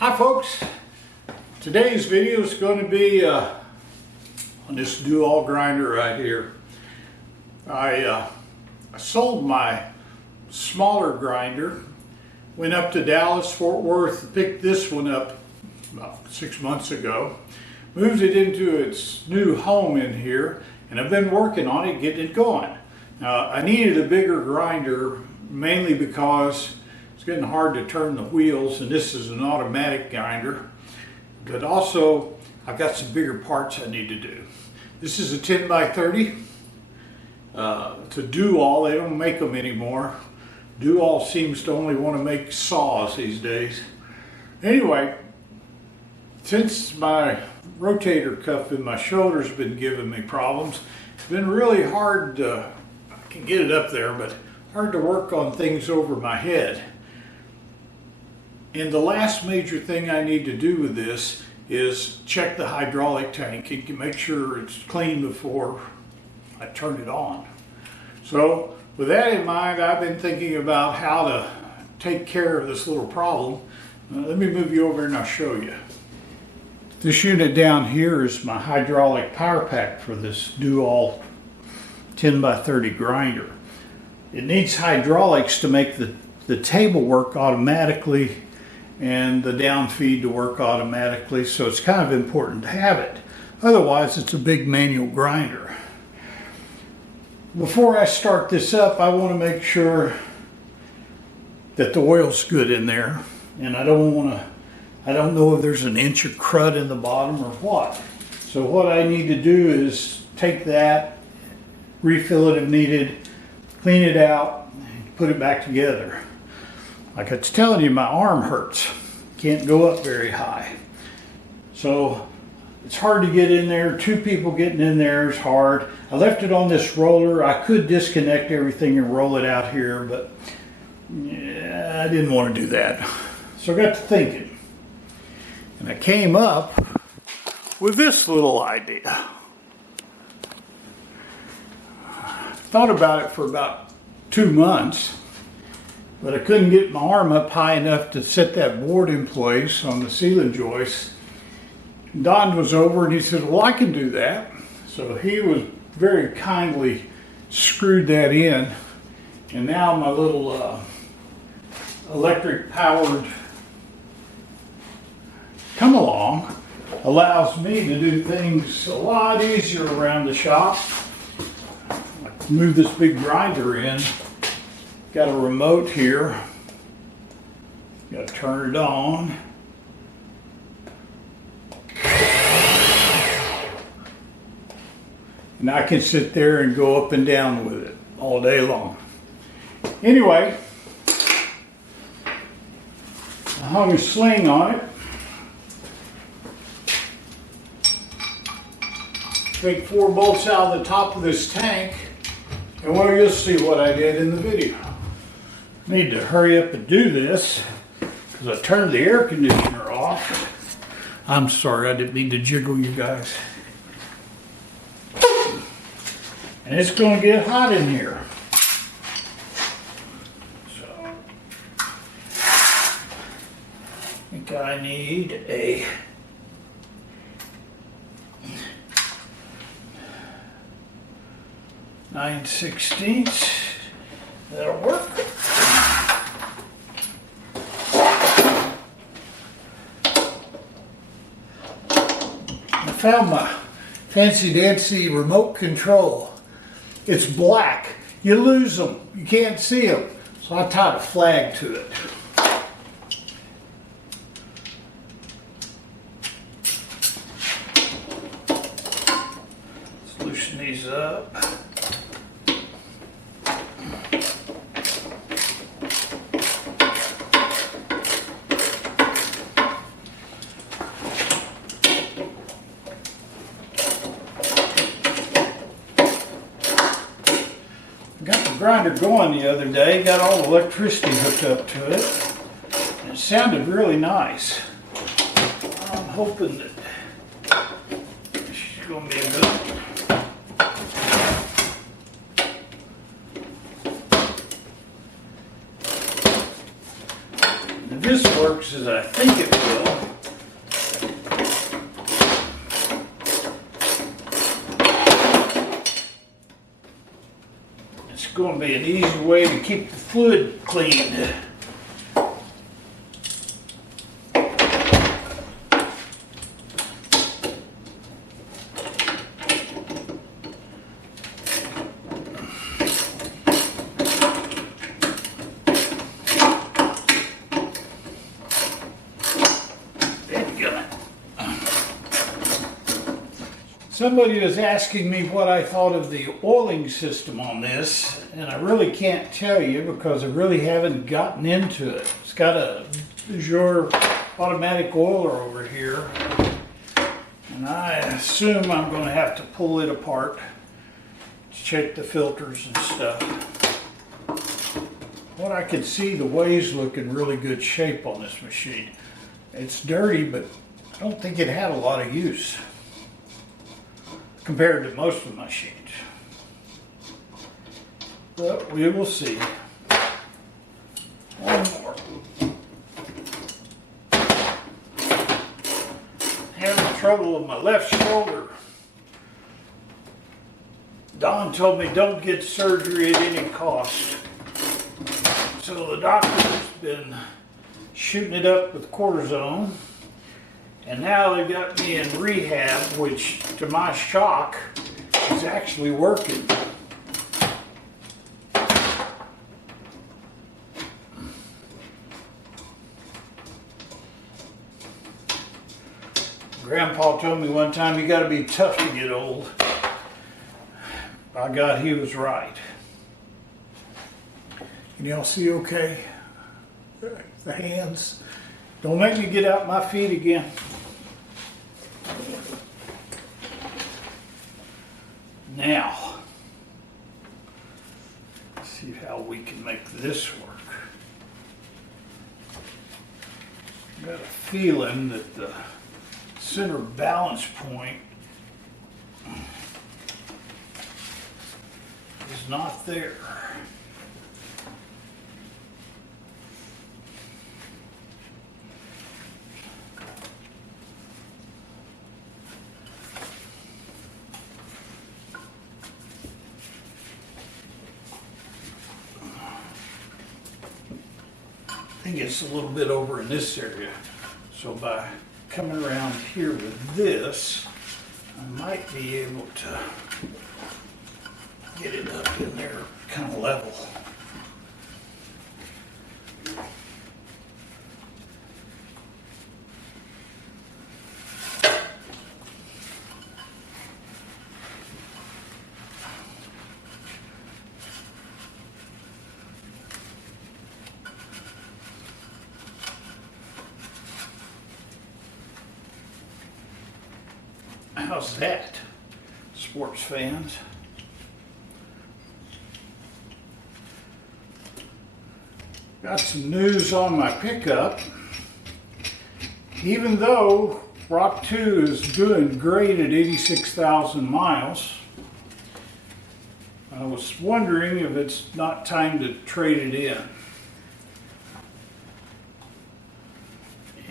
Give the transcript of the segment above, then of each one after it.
Hi folks, today's video is going to be on this DoAll grinder right here. I sold my smaller grinder, went up to Dallas, Fort Worth, picked this one up about 6 months ago, moved it into its new home in here, and I've been working on it, getting it going. Now I needed a bigger grinder mainly because it's getting hard to turn the wheels, and this is an automatic grinder. But also, I've got some bigger parts I need to do. This is a 10 by 30. It's a DoAll. They don't make them anymore. DoAll seems to only want to make saws these days. Anyway, since my rotator cuff in my shoulder's been giving me problems, it's been really hard to, I can get it up there, but hard to work on things over my head. And the last major thing I need to do with this is check the hydraulic tank and make sure it's clean before I turn it on. So with that in mind, I've been thinking about how to take care of this little problem. Let me move you over and I'll show you. This unit down here is my hydraulic power pack for this DoAll 10 by 30 grinder. It needs hydraulics to make the table work automatically and the down feed to work automatically, so it's kind of important to have it. Otherwise, it's a big manual grinder. Before I start this up, I want to make sure that the oil's good in there, and I don't know if there's an inch of crud in the bottom or what. So what I need to do is take that, refill it if needed, clean it out, and put it back together. Like I was telling you, my arm hurts. Can't go up very high. So it's hard to get in there. Two people getting in there is hard. I left it on this roller. I could disconnect everything and roll it out here, but yeah, I didn't want to do that. So I got to thinking. And I came up with this little idea. Thought about it for about 2 months. But I couldn't get my arm up high enough to set that board in place on the ceiling joist. Don was over and he said, well, I can do that. So he was very kindly screwed that in. And now my little electric powered come along allows me to do things a lot easier around the shop. I move this big grinder in. Got a remote here. Got to turn it on. And I can sit there and go up and down with it all day long. Anyway, I hung a sling on it. Take 4 bolts out of the top of this tank. And well, you'll see what I did in the video. Need to hurry up and do this because I turned the air conditioner off. I'm sorry, I didn't mean to jiggle you guys. And it's going to get hot in here. So I think I need a 9/16. That'll work. I found my fancy dancy remote control. It's black. You lose them. You can't see them. So I tied a flag to it. Let's loosen these up. Got the grinder going the other day, got all the electricity hooked up to it, and it sounded really nice. I'm hoping that she's going to be a good one. this works as I think it will. It's going to be an easy way to keep the fluid cleaned. Somebody was asking me what I thought of the oiling system on this, and I really can't tell you because I really haven't gotten into it. It's got a Azure automatic oiler over here, and I assume I'm going to have to pull it apart to check the filters and stuff. What I can see, the ways look in really good shape on this machine. It's dirty, but I don't think it had a lot of use compared to most of the machines. But we will see. One more. Having trouble with my left shoulder. Don told me don't get surgery at any cost. So the doctor's been shooting it up with cortisone. And now they got me in rehab, which to my shock is actually working. Grandpa told me one time, you got to be tough to get old. By God, he was right. Can y'all see okay? The hands. Don't make me get out my feet again. Now, let's see how we can make this work. I've got a feeling that the center balance point is not there. I think it's a little bit over in this area. So by coming around here with this, I might be able to get it up in there kind of level. How's that, sports fans? Got some news on my pickup. Even though Rock 2 is doing great at 86,000 miles, I was wondering if it's not time to trade it in.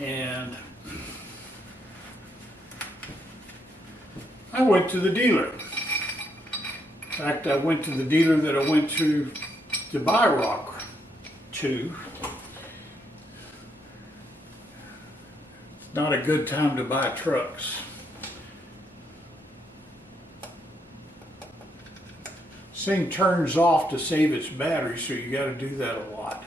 And I went to the dealer. In fact, I went to the dealer that I went to buy Rock 2. Not a good time to buy trucks. This thing turns off to save its battery, so you got to do that a lot.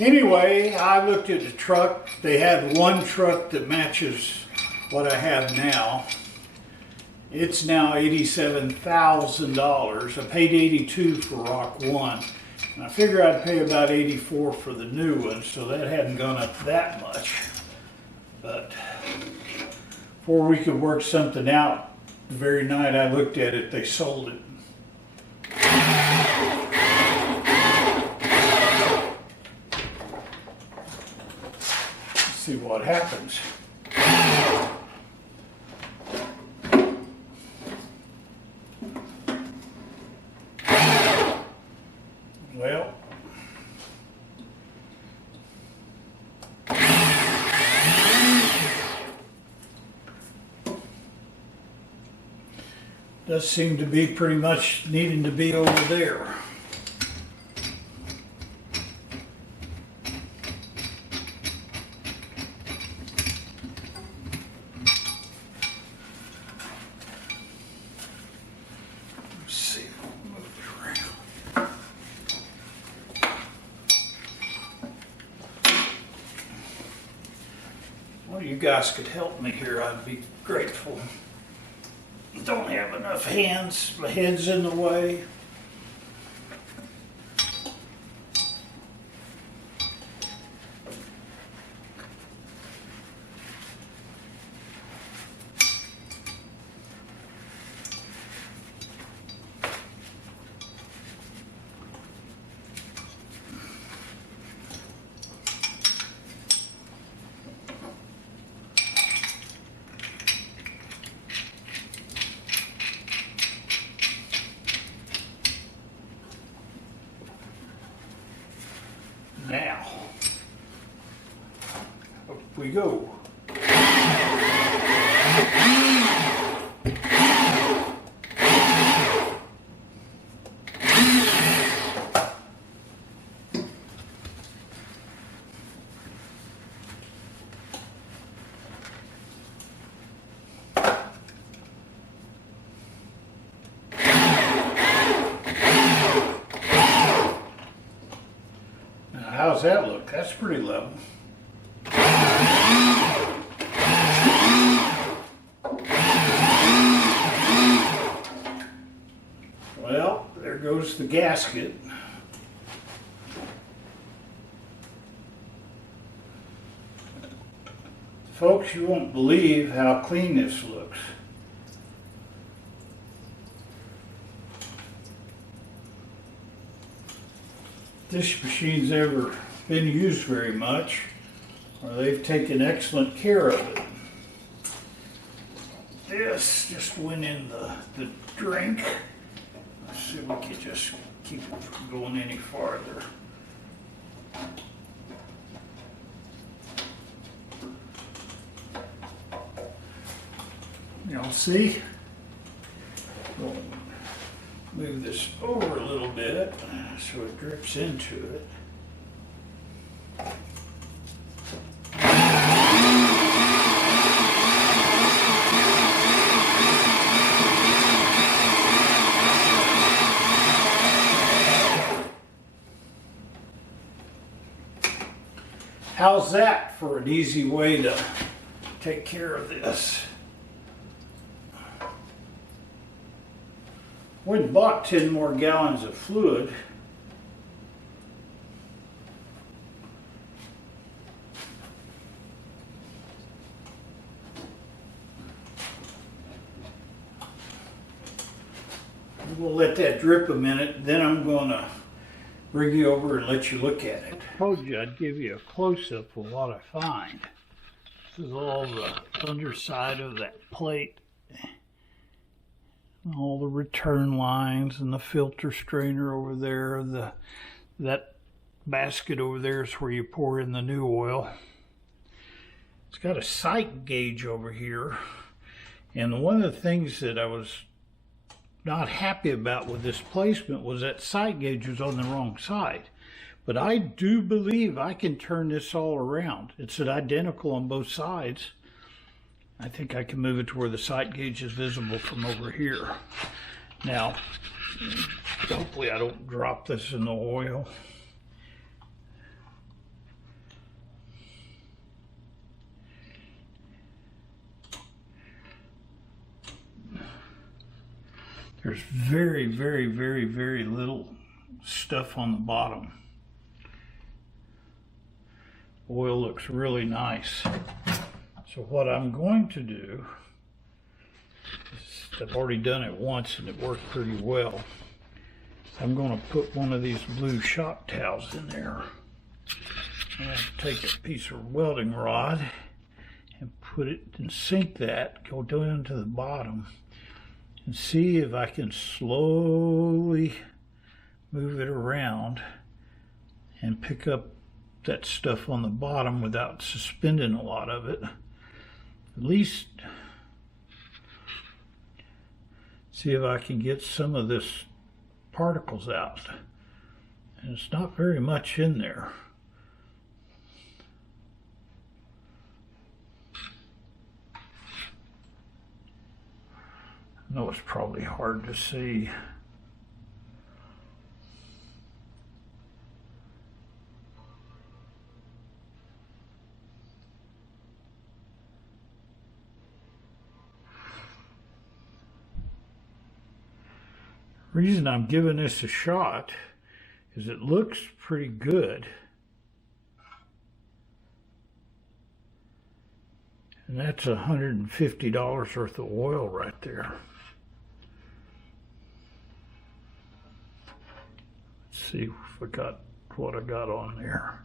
Anyway, I looked at the truck. They had one truck that matches what I have now. It's now $87,000. I paid $82 for Rock 1. And I figure I'd pay about $84 for the new one, so that hadn't gone up that much. But before we could work something out, the very night I looked at it, they sold it. See what happens. Does seem to be pretty much needing to be over there. Let's see, move it around. Well, you guys could help me here, I'd be grateful. Don't have enough hands, my head's in the way. Now, up we go. How's that look? That's pretty level. Well, there goes the gasket. Folks, you won't believe how clean this looks. This machine's ever been used very much, or they've taken excellent care of it. This just went in the drink. Let's see if we can just keep it from going any farther. Y'all see? We'll move this over a little bit so it drips into it. How's that for an easy way to take care of this? We bought 10 more gallons of fluid. We'll let that drip a minute, then I'm going to bring you over and let you look at it. I told you I'd give you a close-up of what I find. This is all the underside of that plate. All the return lines and the filter strainer over there. That basket over there is where you pour in the new oil. It's got a sight gauge over here. And one of the things that I was not happy about with this placement was that sight gauge was on the wrong side. But I do believe I can turn this all around. It's identical on both sides. I think I can move it to where the sight gauge is visible from over here. Now, hopefully I don't drop this in the oil. There's very, very, very, very little stuff on the bottom. Oil looks really nice. So what I'm going to do is, I've already done it once and it worked pretty well. I'm going to put one of these blue shock towels in there. I'm going to take a piece of welding rod and put it and sink that, go down to the bottom, and see if I can slowly move it around and pick up that stuff on the bottom without suspending a lot of it. At least See if I can get some of this particles out. And it's not very much in there. I know it's probably hard to see. The reason I'm giving this a shot is it looks pretty good. And that's $150 worth of oil right there. Let's see if I got what I got on there.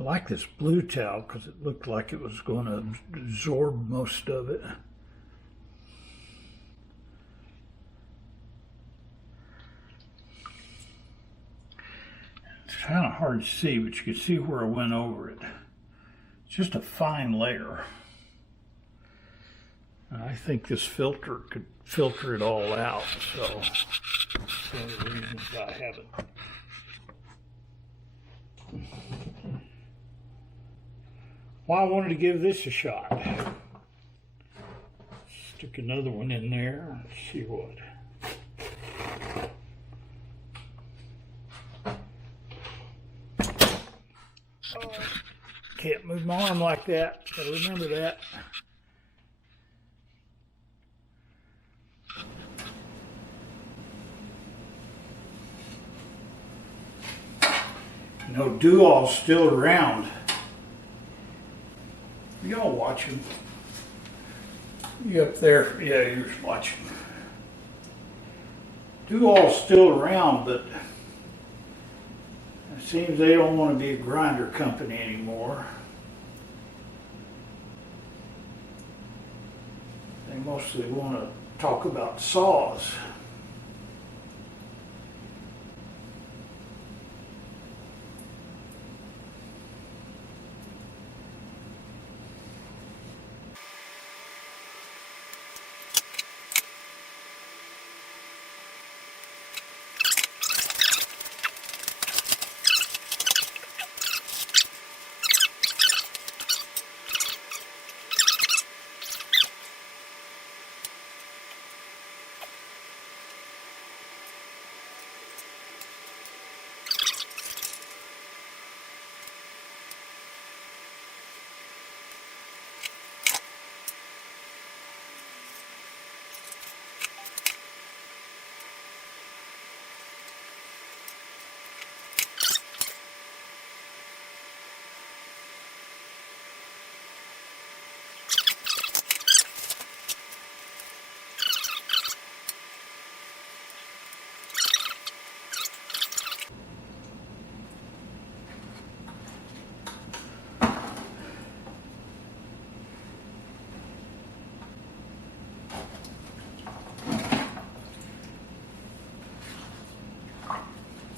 I like this blue towel because it looked like it was going to absorb most of it. It's kind of hard to see, but you can see where I went over it. It's just a fine layer. And I think this filter could filter it all out, so that's one of the reasons I haven't. Well, I wanted to give this a shot. Stick another one in there and see what. Oh, can't move my arm like that. Gotta remember that. You know, DoAll's still around. Y'all watching? You up there? Yeah, you're watching. DoAll's still around, but it seems they don't want to be a grinder company anymore. They mostly want to talk about saws.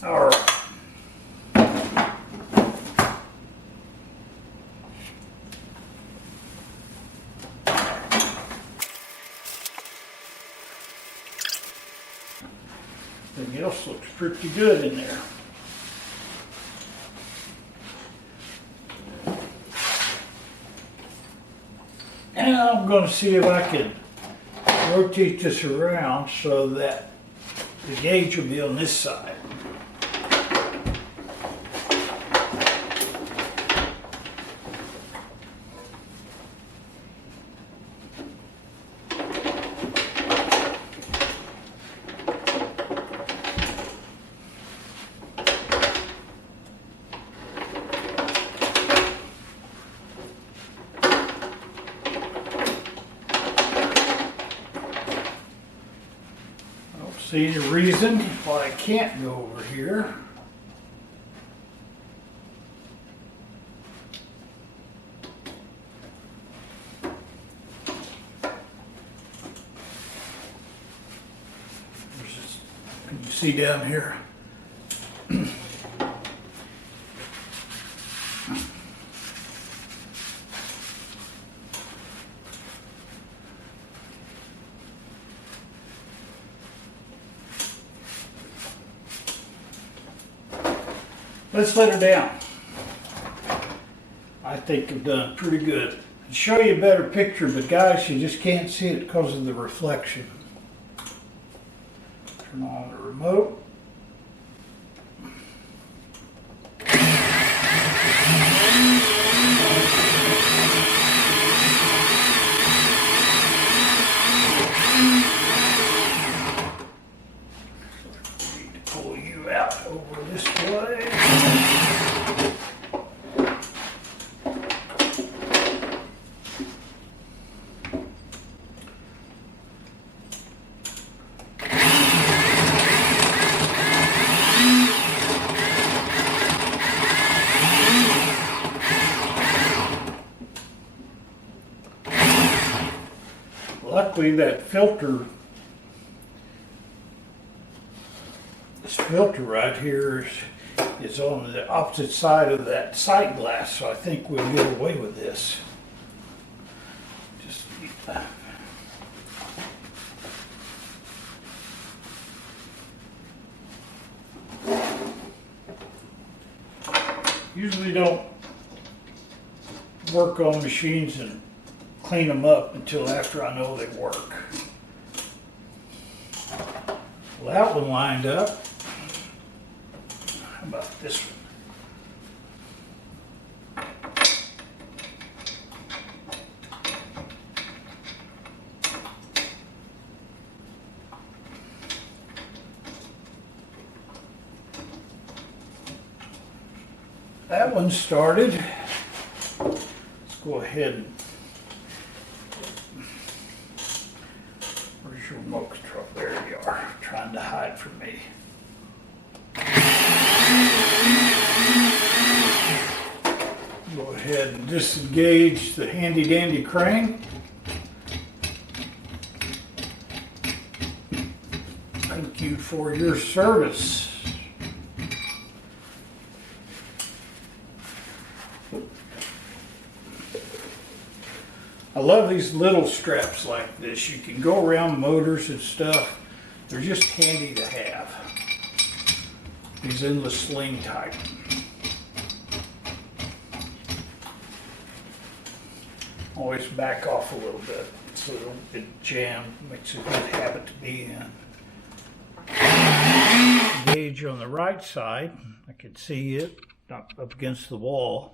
All right. Everything else looks pretty good in there. And I'm going to see if I can rotate this around so that the gauge will be on this side. See the reason why I can't go over here. Can you see down here? Let's let her down. I think I've done pretty good. I'll show you a better picture, but guys, you just can't see it because of the reflection. Turn on the remote. Need to pull you out over this way. Luckily, that filter, this filter right here is on the opposite side of that sight glass, so I think we'll get away with this. Just usually don't work on machines and clean them up until after I know they work. Well, that one lined up. How about this one? That one started. Let's go ahead and where's your remote control? There you are, trying to hide from me. Go ahead and disengage the handy dandy crane. Thank you for your service. I love these little straps like this. You can go around motors and stuff. They're just handy to have. These endless sling type. Always back off a little bit so it don't get jammed. Makes it a good habit to be in. Gauge on the right side. I can see it up against the wall.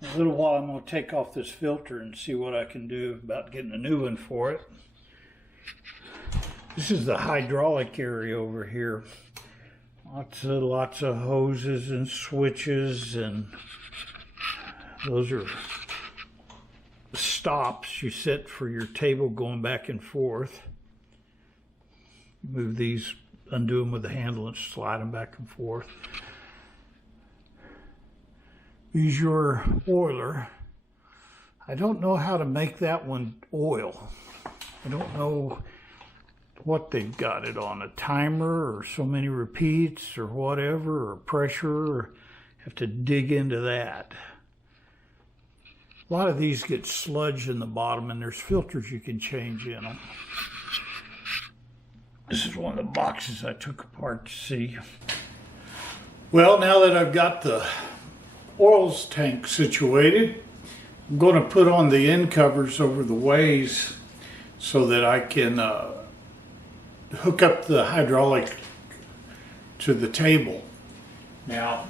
In a little while I'm going to take off this filter and see what I can do about getting a new one for it. This is the hydraulic area over here. Lots of hoses and switches, and those are stops you set for your table going back and forth. Move these, undo them with the handle and slide them back and forth. Use your oiler. I don't know how to make that one oil. I don't know what they've got it on, a timer or so many repeats or whatever, or pressure, or have to dig into that. A lot of these get sludge in the bottom, and there's filters you can change in them. This is one of the boxes I took apart to see. Well, now that I've got the oils tank situated, I'm going to put on the end covers over the ways so that I can hook up the hydraulic to the table. Now,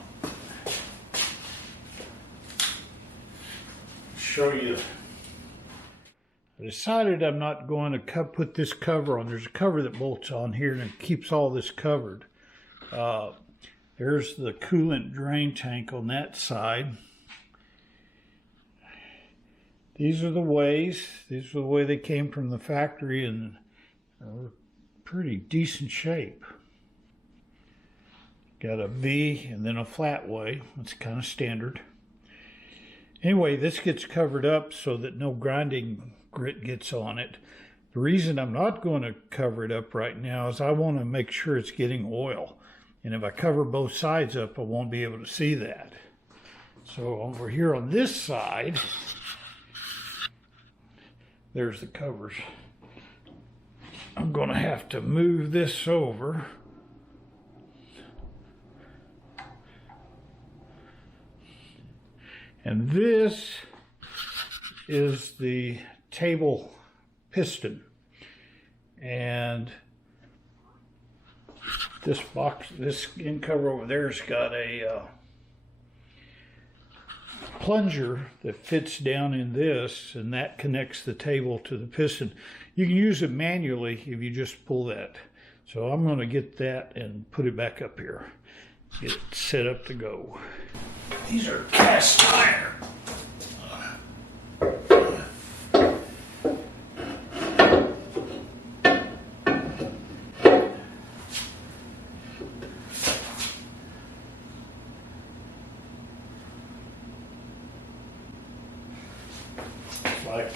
show you. I decided I'm not going to put this cover on. There's a cover that bolts on here and it keeps all this covered. There's the coolant drain tank on that side. These are the ways. These are the way they came from the factory, and are pretty decent shape. Got a V and then a flat way. That's kind of standard. Anyway, this gets covered up so that no grinding grit gets on it. The reason I'm not going to cover it up right now is I want to make sure it's getting oil. And if I cover both sides up, I won't be able to see that. So over here on this side, there's the covers. I'm going to have to move this over And this is the table piston. And this box, this end cover over there has got a plunger that fits down in this, and that connects the table to the piston. You can use it manually if you just pull that. So I'm going to get that and put it back up here. Get it set up to go. These are cast iron. Like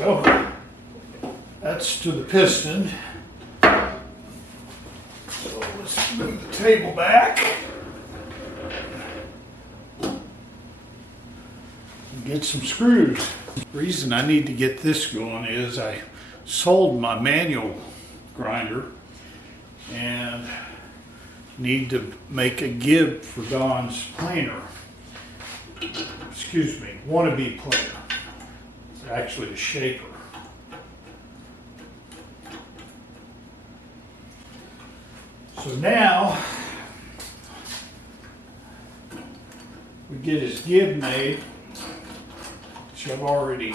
go. That's to the piston. So let's move the table back. And get some screws. The reason I need to get this going is I sold my manual grinder and need to make a gib for Don's planer. Excuse me, wannabe planer. It's actually a shaper. So now we get his gib made, which I've already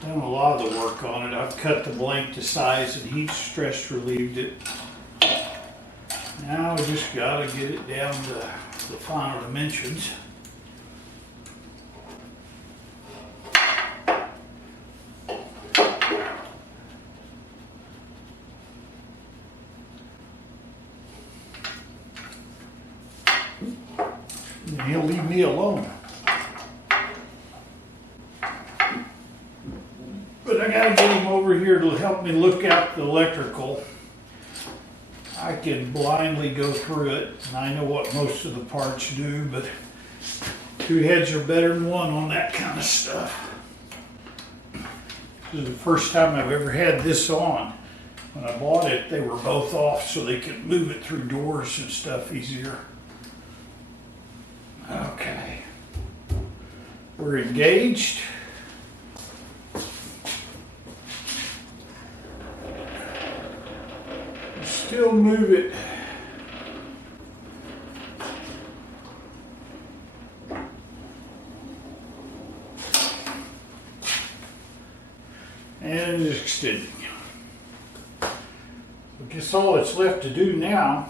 done a lot of the work on it. I've cut the blank to size and heat stress relieved it. Now we just got to get it down to the final dimensions. And he'll leave me alone. But I gotta get him over here to help me look at the electrical. I can blindly go through it, and I know what most of the parts do, but two heads are better than one on that kind of stuff. This is the first time I've ever had this on. When I bought it, they were both off so they could move it through doors and stuff easier. Okay, we're engaged. Still move it. And it's extending. I guess all that's left to do now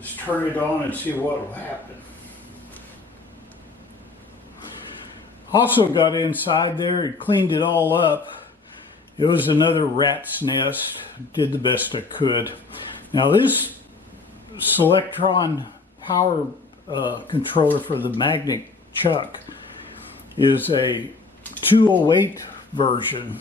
is turn it on and see what will happen. Also got inside there and cleaned it all up. It was another rat's nest. Did the best I could. Now this Selectron power controller for the magnet chuck is a 208 version.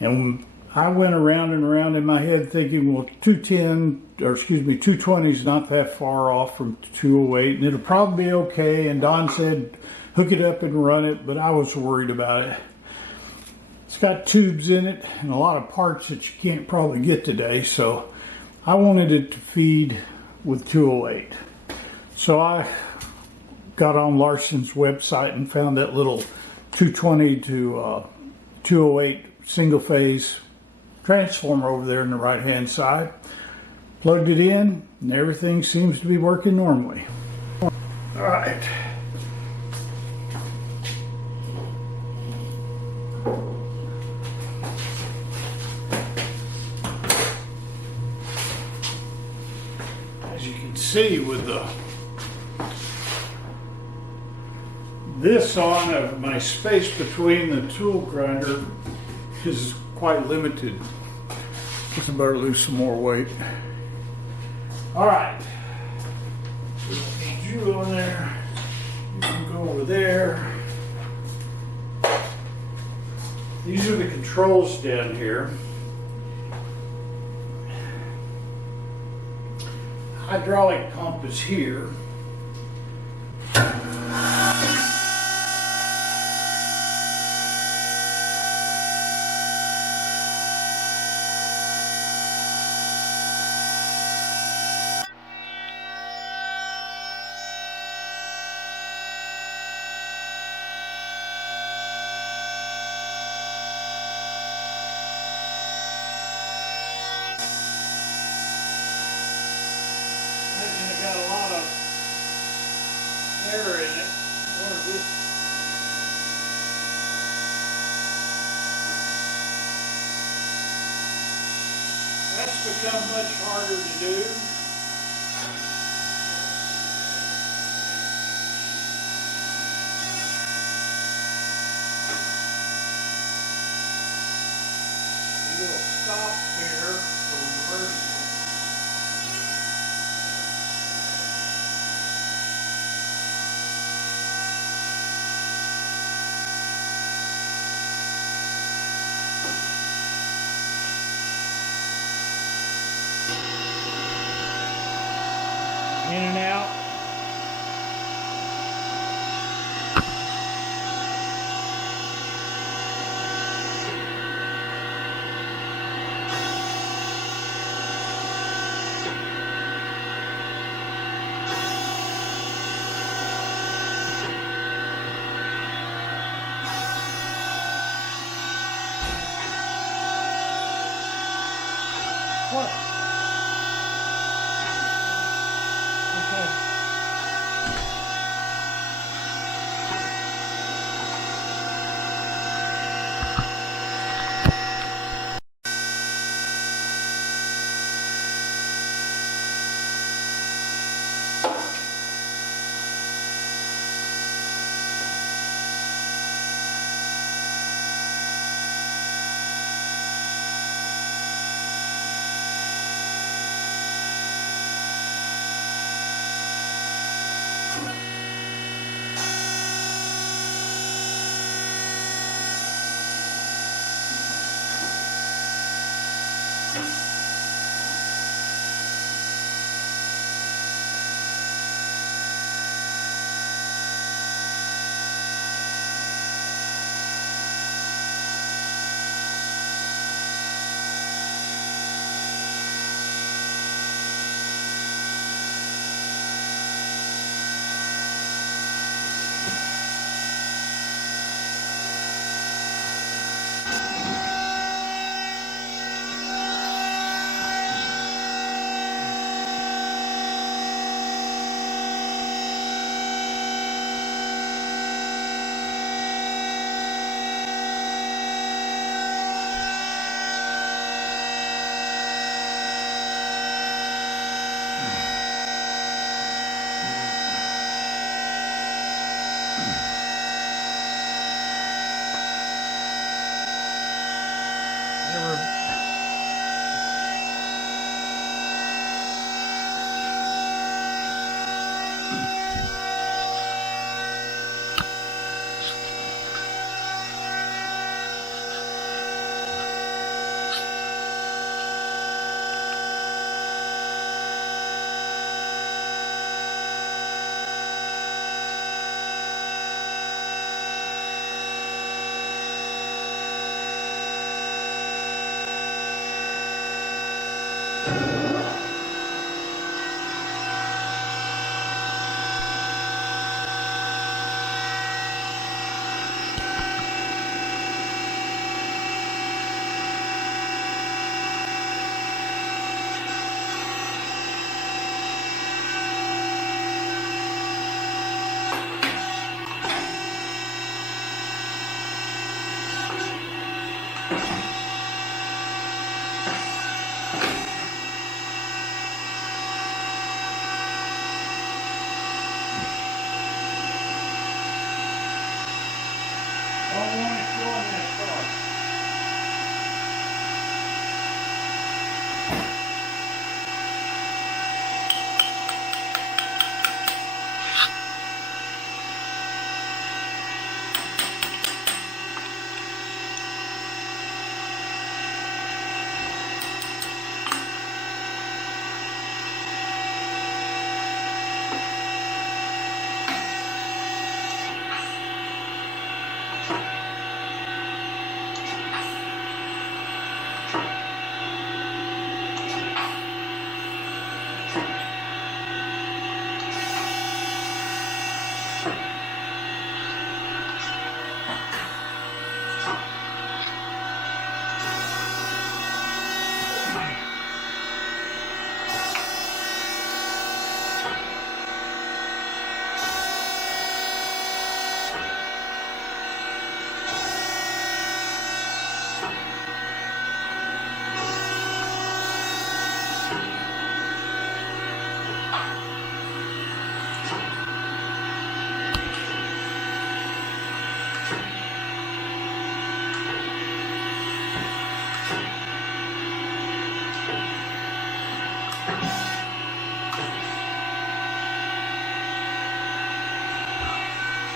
And I went around and around in my head thinking, well, 220 is not that far off from 208 and it'll probably be okay. And Don said, hook it up and run it, but I was worried about it. It's got tubes in it and a lot of parts that you can't probably get today, so I wanted it to feed with 208. So I got on Larson's website and found that little 220 to 208 single phase transformer over there on the right hand side. Plugged it in and everything seems to be working normally. All right. As you can see with this on, my space between the tool grinder is quite limited. Just better lose some more weight. All right, need you on there. You can go over there. These are the controls down here. hydraulic pump is here. Got a lot of air in it. That's become much harder to do. You will stop here for reverse. In and out. What? Okay.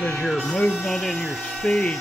is your movement and your speed.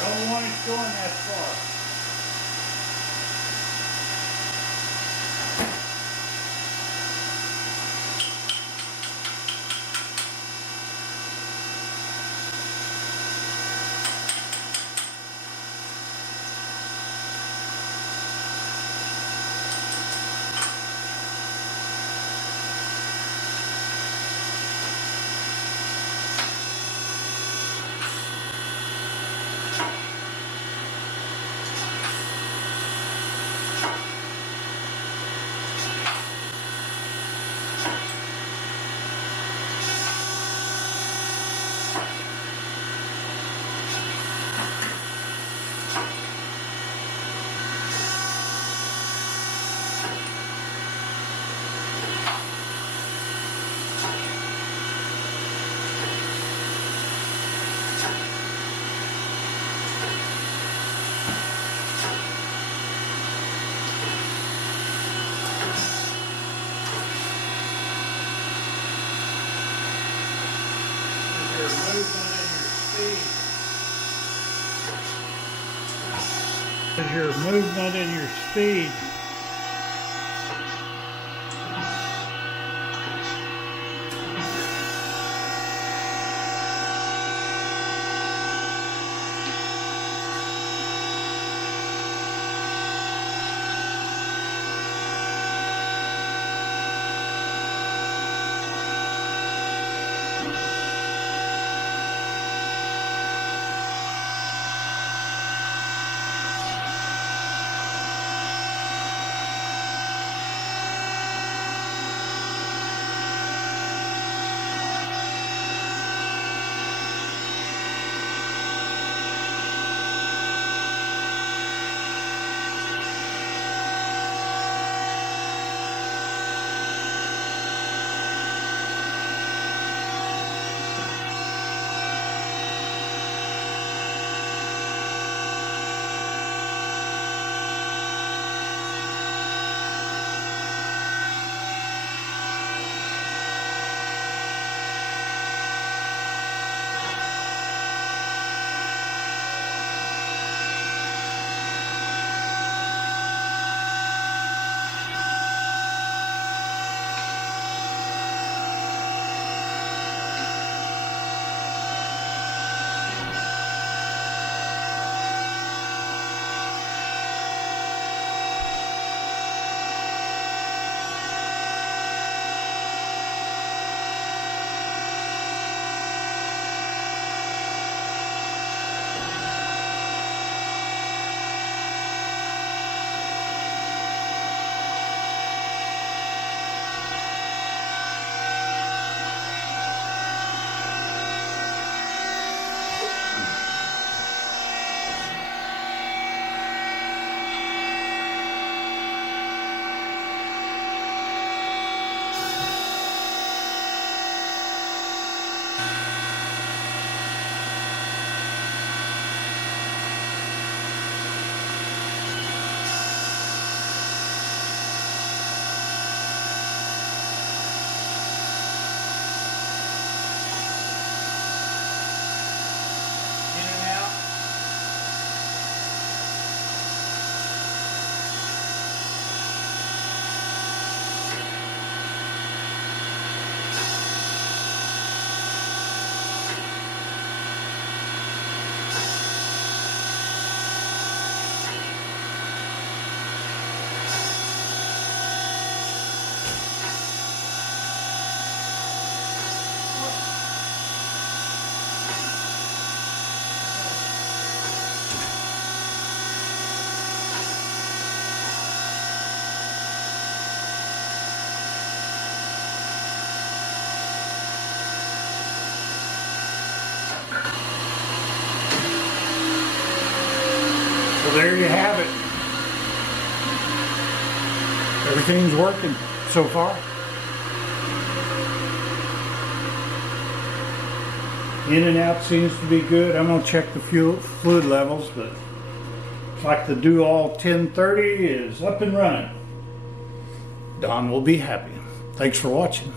Don't want it going that far. Your movement and your speed. Is your movement and your speed. So there you have it. Everything's working so far. In and out seems to be good. I'm going to check the fluid levels, but looks like the DoAll 1030 is up and running. Don will be happy. Thanks for watching.